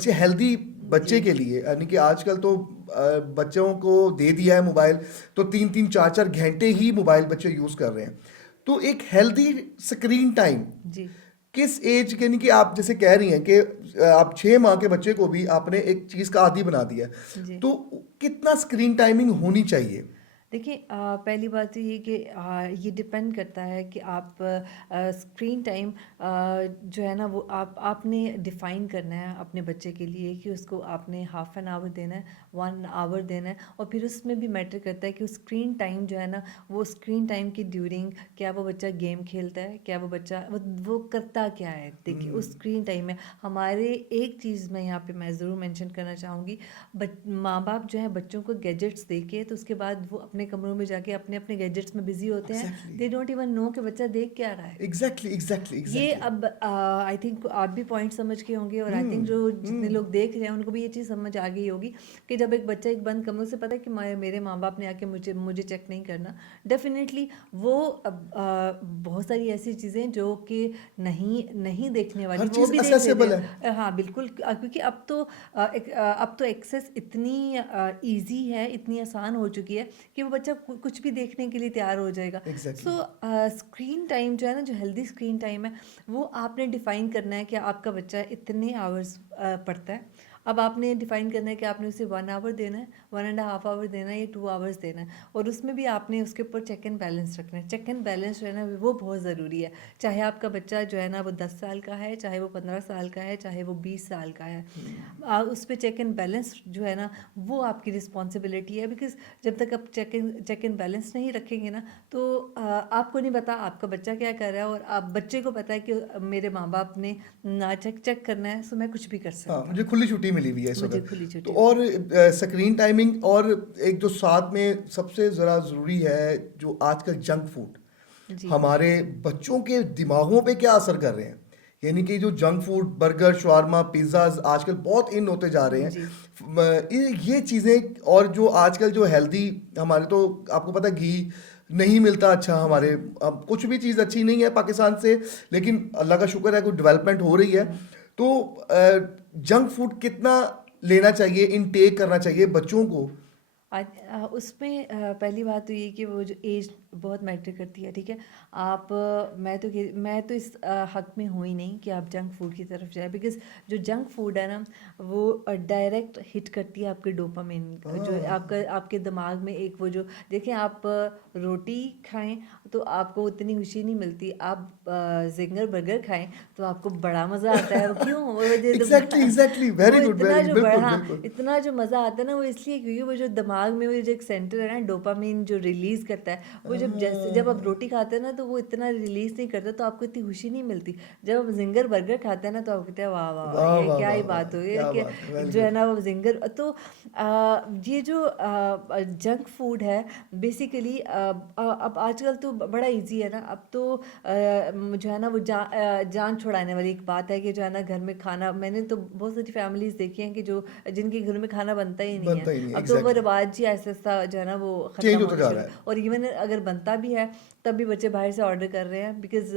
अच्छे हेल्दी बच्चे जी, के लिए, यानी कि आजकल तो बच्चों को दे दिया है मोबाइल, तो 3-3 4-4 घंटे ही मोबाइल बच्चे यूज़ कर रहे हैं। तो एक हेल्दी स्क्रीन टाइम जी, किस एज के, यानी कि आप जैसे कह रही हैं कि आप 6 माह के बच्चे को भी आपने एक चीज़ का आदी बना दिया है, जी। तो कितना स्क्रीन टाइमिंग होनी चाहिए? देखिए पहली बात तो ये कि ये डिपेंड करता है कि आप स्क्रीन टाइम जो है ना वो आपने डिफ़ाइन करना है अपने बच्चे के लिए कि उसको आपने हाफ एन आवर देना है, 1 आवर देना है। और फिर उसमें भी मैटर करता है कि स्क्रीन टाइम जो है ना, वो स्क्रीन टाइम की ड्यूरिंग क्या वो बच्चा गेम खेलता है, क्या वो बच्चा वो करता क्या है। देखिए उस स्क्रीन टाइम में हमारे एक चीज़ मैं यहाँ पे मैं ज़रूर मेंशन करना चाहूँगी। माँ बाप जो है बच्चों को गैजेट्स देके तो उसके बाद वो अपने कमरों में जाके अपने अपने गैजेट्स में बिजी होते हैं। Exactly, they don't even know कि बच्चा देख क्या रहा है। एग्जैक्टली, एग्जैक्टली, ये एग्जैक्टली। अब आई थिंक आप भी पॉइंट समझ के होंगे और आई थिंक हम्म। जो जितने हम्म। लोग देख रहे हैं उनको भी ये चीज़ समझ आ गई होगी कि जब एक बच्चा एक बंद कमरे से पता है कि मेरे माँ बाप ने आके मुझे मुझे चेक नहीं करना। डेफिनेटली वो अब बहुत सारी ऐसी चीज़ें जो कि नहीं नहीं देखने वाली हर वो चीज़ भी देख लेते असेसेबल है। हैं। हाँ बिल्कुल क्योंकि अब तो एक्सेस इतनी इजी है, इतनी आसान हो चुकी है कि वो बच्चा कुछ भी देखने के लिए तैयार हो जाएगा। एग्जैक्टली। सो स्क्रीन टाइम जो है ना, जो हेल्दी स्क्रीन टाइम है वो आपने डिफ़ाइन करना है कि आपका बच्चा इतने आवर्स पढ़ता है। अब आपने डिफ़ाइन करना है कि आपने उसे 1 आवर देना है, 1.5 आवर देना है या 2 आवर्स देना है। और उसमें भी आपने उसके ऊपर चेक एंड बैलेंस रखना है। चेक एंड बैलेंस रहना वो बहुत ज़रूरी है। चाहे आपका बच्चा जो है ना वो 10 साल का है, चाहे वो 15 साल का है, चाहे वो 20 साल का है। उस पर चेक एंड बैलेंस जो है ना वो आपकी रिस्पॉन्सिबिलिटी है। बिकॉज जब तक आप चेक एंड बैलेंस नहीं रखेंगे ना तो आपको नहीं पता आपका बच्चा क्या कर रहा है। और आप बच्चे को पता है कि मेरे माँ बाप ने ना चेक चेक करना है, सो मैं कुछ भी कर हाँ, सकता मुझे हूँ। खुली छुट्टी मिली हुई है इस मुझे वक्त। खुली तो छुट्टी और मिली। स्क्रीन टाइमिंग, और एक जो साथ में सबसे ज़रा ज़रूरी है, जो आजकल जंक फूड जी, हमारे बच्चों के दिमागों पे क्या असर कर रहे हैं, यानी कि जो junk food, burger, shawarma, pizzas आजकल बहुत इन होते जा रहे हैं। जी, ये चीज़ें, और जो आजकल जो हेल्दी, हमारे तो आपको पता है घी नहीं मिलता अच्छा हमारे, जी। अब कुछ भी चीज़ अच्छी नहीं है पाकिस्तान से, लेकिन अल्लाह का शुक्र है कुछ डेवलपमेंट हो रही है। तो जंक फूड कितना लेना चाहिए, इनटेक करना चाहिए बच्चों को? उसमें पहली बात तो ये कि वो जो एज बहुत मैटर करती है। ठीक है, आप मैं तो इस हक में हूँ ही नहीं कि आप जंक फूड की तरफ जाए। बिकॉज जो जंक फूड है ना वो डायरेक्ट हिट करती है आपके डोपामिन, जो हाँ। आपके दिमाग में एक वो जो देखें आप रोटी खाएं तो आपको उतनी खुशी नहीं मिलती। आप जिंगर बर्गर खाएं तो आपको बड़ा मज़ा आता है। वो क्यों एग्जैक्टली, एग्जैक्टली, वो वेरी गुड, इतना वेरी, जो बिल्कुल, बढ़ा बिल्कुल। इतना जो मज़ा आता है ना वो इसलिए क्योंकि वो जो दिमाग में वो जो एक सेंटर है ना डोपामिन जो रिलीज़ करता है, वो जब आप रोटी खाते हैं ना तो वो इतना रिलीज़ नहीं करता, तो आपको इतनी खुशी नहीं मिलती। जब आप जिंगर बर्गर खाते हैं ना तो आप कहते हैं वाह वाह वाह, वाह, ये वाह, क्या वाह, ही वाह, बात हो ये क्या कि बात है, वेरी जो है गुड। ना वो जिंगर। तो ये जो जंक फूड है बेसिकली अब आजकल तो बड़ा इजी है ना। अब तो जो है ना वो जान छुड़ाने वाली एक बात है कि जो है ना घर में खाना, मैंने तो बहुत सारी फैमिलीज देखी हैं कि जो जिनके घर में खाना बनता ही नहीं है। बनता ही नहीं, अब तो वो एग्जैक्टली। रिवाज ही ऐसा ऐसा जो है ना वो ख़त्म चेंज होता होना जा शुरू। रहा है। और इवन अगर बनता भी है तब भी बच्चे बाहर से ऑर्डर कर रहे हैं। बिकॉज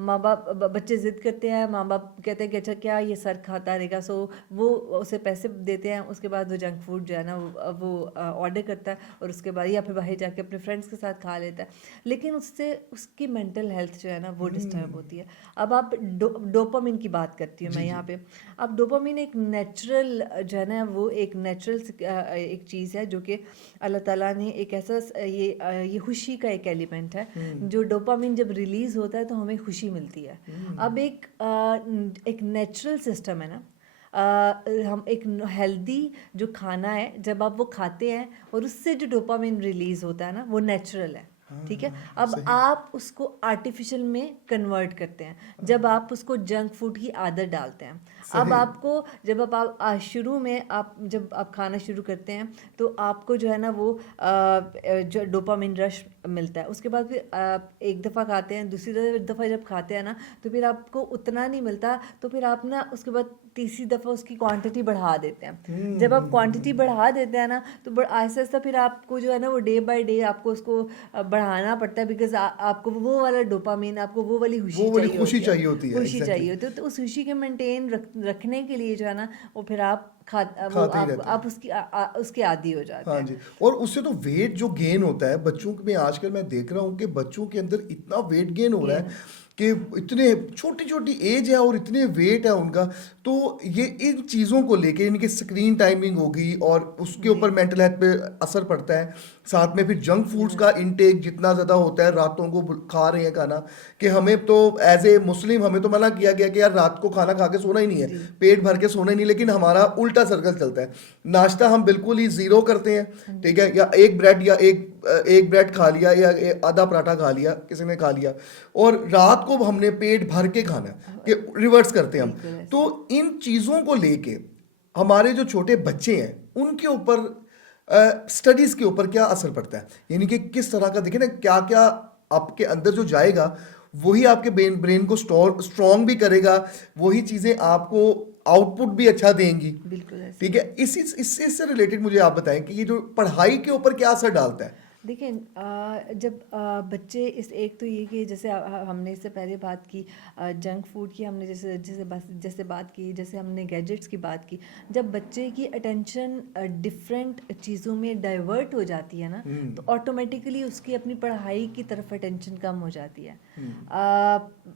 माँ बाप बच्चे ज़िद करते हैं, माँ बाप कहते हैं कि अच्छा क्या ये सर खाता रहेगा, सो वो उसे पैसे देते हैं। उसके बाद वो जंक फूड जो है ना वो ऑर्डर करता है और उसके बाद या फिर बाहर जाके अपने फ्रेंड्स के साथ खा लेता है। लेकिन उससे उसकी मेंटल हेल्थ जो है ना वो डिस्टर्ब होती है। अब आप डोपामिन की बात करती हूँ मैं जी, जी। यहाँ पे। अब डोपामिन एक नेचुरल जो है ना वो एक नेचुरल एक चीज़ है जो कि अल्लाह ताला ने एक ऐसा ये खुशी का एक एलिमेंट है। जो डोपामिन जब रिलीज़ होता है तो हमें खुशी मिलती है। अब एक नेचुरल सिस्टम है ना। हम एक हेल्दी जो खाना है जब आप वो खाते हैं और उससे जो डोपामिन रिलीज़ होता है ना वो नेचुरल है। ठीक है, हाँ, अब सही। आप उसको आर्टिफिशियल में कन्वर्ट करते हैं जब आप उसको जंक फूड की आदत डालते हैं। अब सही। आपको जब शुरू में जब आप खाना शुरू करते हैं तो आपको जो है ना वो जो डोपामिन रश मिलता है। उसके बाद फिर आप एक दफ़ा खाते हैं, दूसरी दफ़ा जब खाते हैं ना तो फिर आपको उतना नहीं मिलता, तो फिर आप ना उसके बाद तीसरी दफ़ा उसकी क्वांटिटी बढ़ा देते हैं। जब आप क्वांटिटी बढ़ा देते हैं ना तो आहिस्ता आहिस्ता फिर आपको जो है ना वो डे बाय डे आपको उसको बढ़ाना पड़ता है, बिकॉज आपको वो वाला डोपामीन, आपको वो वाली खुशी वो वाली चाहिए खुशी होती है, चाहिए होती है, खुशी एग्जैक्टली। चाहिए होती है। तो उस खुशी के मेंटेन रखने के लिए जो है ना वो फिर आप वो खाते ही रहते हैं। आप उसके आदी हो जाते हाँ हैं। जी। और उससे तो वेट जो गेन होता है बच्चों में, आजकल मैं देख रहा हूँ कि बच्चों के अंदर इतना वेट गेन हो रहा गेन है कि इतने छोटी छोटी एज है और इतने वेट है उनका। तो ये इन चीज़ों को लेके, इनकी स्क्रीन टाइमिंग होगी और उसके जी ऊपर मेंटल हेल्थ पे असर पड़ता है। साथ में फिर जंक फूड्स ज़रूर का इंटेक जितना ज़्यादा होता है, रातों को खा रहे हैं खाना, कि हमें तो एज ए मुस्लिम हमें तो मना किया गया कि यार रात को खाना खा के सोना ही नहीं है, जी पेट भर के सोना ही नहीं, लेकिन हमारा उल्टा सर्कल चलता है। नाश्ता हम बिल्कुल ही जीरो करते हैं, हाँ ठीक जी है, या एक ब्रेड या एक ब्रेड खा लिया या आधा पराठा खा लिया किसी ने खा लिया, और रात को हमने पेट भर के खाना है, कि रिवर्स करते हैं हम। बिल्कुल तो ऐसे इन चीज़ों को लेके हमारे जो छोटे बच्चे हैं उनके ऊपर, स्टडीज़ के ऊपर क्या असर पड़ता है, यानी कि किस तरह का, देखिए ना, क्या क्या आपके अंदर जो जाएगा वही आपके ब्रेन को स्ट्रॉन्ग भी करेगा, वही चीज़ें आपको आउटपुट भी अच्छा देंगी। बिल्कुल ऐसे ठीक ही है, है। इससे रिलेटेड मुझे आप बताएं कि ये जो पढ़ाई के ऊपर क्या असर डालता है। देखिए जब बच्चे इस एक तो ये कि जैसे हमने इससे पहले बात की जंक फूड की, हमने जैसे जैसे बात की, जैसे हमने गैजेट्स की बात की। जब बच्चे की अटेंशन डिफरेंट चीज़ों में डाइवर्ट हो जाती है ना हम्म। तो ऑटोमेटिकली उसकी अपनी पढ़ाई की तरफ अटेंशन कम हो जाती है। हम्म।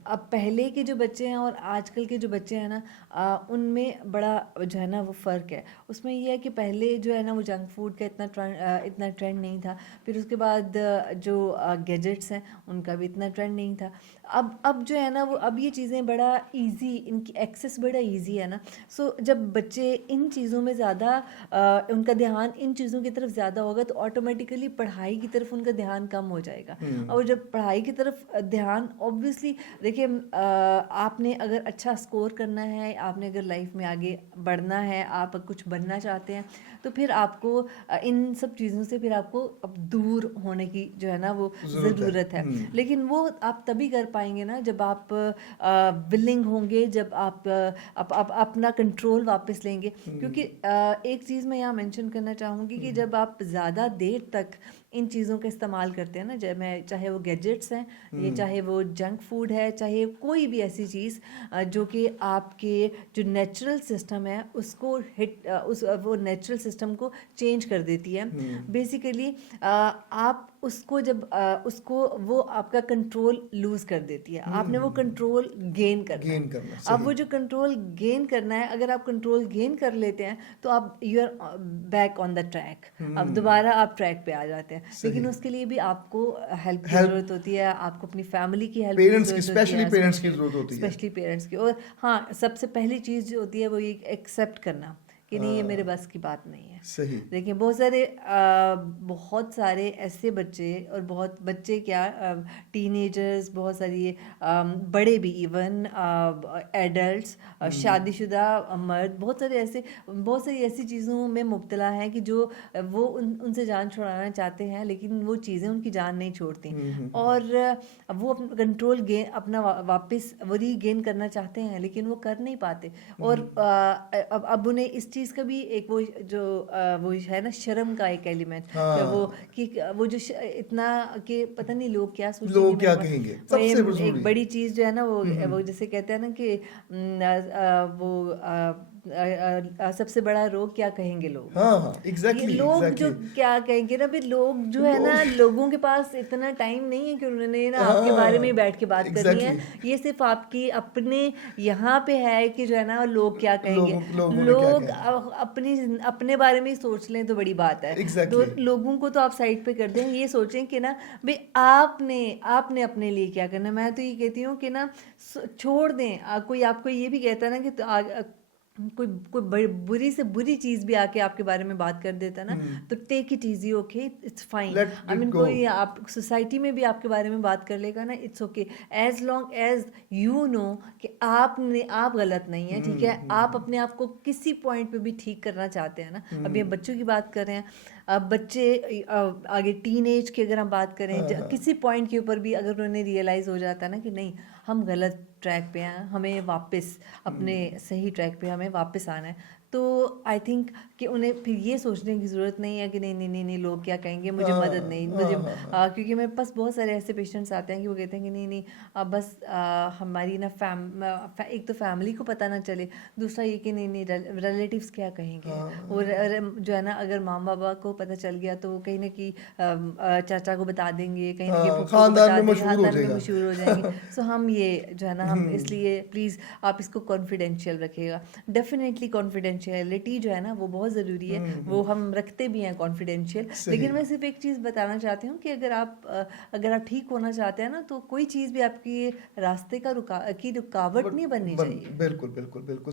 अब पहले के जो बच्चे हैं और आजकल के जो बच्चे हैं ना उनमें बड़ा जो है ना वो फ़र्क है। उसमें ये है कि पहले जो है ना वो जंक फूड का इतना ट्रेंड नहीं था। फिर उसके बाद जो गैजेट्स हैं उनका भी इतना ट्रेंड नहीं था। अब जो है ना वो अब ये चीज़ें बड़ा इजी, इनकी एक्सेस बड़ा इजी है ना। सो जब बच्चे इन चीज़ों में ज़्यादा उनका ध्यान इन चीज़ों की तरफ ज़्यादा होगा तो ऑटोमेटिकली पढ़ाई की तरफ उनका ध्यान कम हो जाएगा। और जब पढ़ाई की तरफ ध्यान ऑब्वियसली, देखिए आपने अगर अच्छा स्कोर करना है, आपने अगर लाइफ में आगे बढ़ना है, आप कुछ बनना चाहते हैं तो फिर आपको इन सब चीज़ों से फिर आपको अब दूर होने की जो है ना वो जरूरत है। ज़रूरत है। लेकिन वो आप तभी कर पाएंगे ना जब आप विलिंग होंगे, जब आप अपना कंट्रोल वापस लेंगे। क्योंकि एक चीज़ मैं यहाँ मेंशन करना चाहूँगी कि जब आप ज़्यादा देर तक इन चीज़ों का इस्तेमाल करते हैं ना, जब मैं चाहे वो गैजेट्स हैं, ये चाहे वो जंक फूड है, चाहे कोई भी ऐसी चीज़ जो कि आपके जो नेचुरल सिस्टम है उसको वो नेचुरल सिस्टम को चेंज कर देती है। बेसिकली आप उसको जब उसको वो आपका कंट्रोल लूज कर देती है, आपने वो कंट्रोल गेन करना है। गेन करना अब सही। वो जो कंट्रोल गेन करना है, अगर आप कंट्रोल गेन कर लेते हैं तो आप you are back on the track, अब दोबारा आप ट्रैक पे आ जाते हैं। लेकिन सही। उसके लिए भी आपको हेल्प की हेल्प, ज़रूरत होती है, आपको अपनी फैमिली की हेल्प की पेरेंट्स की, ज़रूरत होती स्पेशली है, पेरेंट्स की जरूरत होती है। स्पेशली पेरेंट्स की। और हाँ, सबसे पहली चीज़ जो होती है वो ये एक्सेप्ट करना कि नहीं ये मेरे बस की बात नहीं है। सही। देखिए बहुत सारे ऐसे बच्चे, और बहुत बच्चे क्या, टीनेजर्स, बहुत सारी बड़े भी, इवन एडल्ट्स, शादीशुदा मर्द, बहुत सारी ऐसी चीज़ों में मुब्तला हैं कि जो वो उनसे जान छुड़ाना चाहते हैं लेकिन वो चीज़ें उनकी जान नहीं छोड़ती। और वो अपना कंट्रोल अपना वापस वो रीगेन करना चाहते हैं लेकिन वो कर नहीं पाते। और अब उन्हें इस चीज़ का भी एक वो जो वो है ना शर्म का एक एलिमेंट, क्या वो हाँ, कि वो जो इतना कि पता नहीं लोग क्या सोचेंगे लोग क्या मेरे कहेंगे, वो ये सबसे एक जरूरी। बड़ी चीज़ जो है ना वो जैसे कहते हैं ना कि वो सबसे बड़ा रोग क्या कहेंगे लोग। हाँ हाँ, ये एग्जैक्टली लोग जो एग्जैक्टली। क्या कहेंगे ना, फिर लोग जो है ना, लोग, लोगों के पास इतना टाइम नहीं है कि उन्होंने ना आपके बारे में ही हाँ, बैठ के बात करनी है। एग्जैक्टली। ये सिर्फ आपकी अपने यहाँ पे है कि जो है ना लोग क्या कहेंगे। लोगों ने क्या लोग कहना। अपने बारे में ही सोच लें तो बड़ी बात है। दो एग्जैक्टली। लोगों को तो आप साइड पे कर दें, ये सोचें कि ना भाई आपने अपने लिए क्या करना है। मैं तो ये कहती हूँ कि ना छोड़ दें। कोई आपको ये भी कहता है ना कि कोई कोई बुरी से बुरी चीज़ भी आके आपके बारे में बात कर देता है ना, तो take it easy, okay, it's fine. Let I it mean go. कोई आप सोसाइटी में भी आपके बारे में बात कर लेगा ना, it's okay, as long as you know कि आप गलत नहीं है, ठीक है। आप अपने आप को किसी पॉइंट पे भी ठीक करना चाहते हैं ना। अभी हम बच्चों की बात कर रहे हैं, अब बच्चे आगे टीन एज की अगर हम बात करें, किसी पॉइंट के ऊपर भी अगर उन्हें रियलाइज़ हो जाता है ना कि नहीं, हम गलत ट्रैक पे हैं, हमें वापस अपने सही ट्रैक पे हमें वापस आना है, तो आई थिंक कि उन्हें फिर ये सोचने की ज़रूरत नहीं है कि नहीं नहीं नहीं नहीं लोग क्या कहेंगे, मुझे मदद नहीं, मुझे क्योंकि मेरे पास बहुत सारे ऐसे पेशेंट्स आते हैं कि वो कहते हैं कि नहीं नहीं बस हमारी ना एक तो फैमिली को पता ना चले, दूसरा ये कि नहीं नहीं रिलेटिव्स क्या कहेंगे। और जो है ना, अगर माँ बाबा को पता चल गया तो वो कहीं ना कहीं चाचा को बता देंगे, कहीं ना कहीं हाँ, फूफो को खानदान बता में देंगे, मशहूर हो खानदान में जाएगा। मशहूर हो जाएंगे। सो हम ये जो है ना, हम इसलिए प्लीज़ आप इसको कॉन्फिडेंशियल रखिएगा। डेफिनेटली कॉन्फिडेंशियलिटी जो है ना वो बहुत ज़रूरी है, वो हम रखते भी हैं कॉन्फिडेंशियल। सही। लेकिन मैं सिर्फ एक चीज़ बताना चाहती हूँ कि अगर आप ठीक होना चाहते हैं ना, तो कोई चीज़ भी आपकी रास्ते की रुकावट नहीं बननी चाहिए। बिल्कुल बिल्कुल बिल्कुल।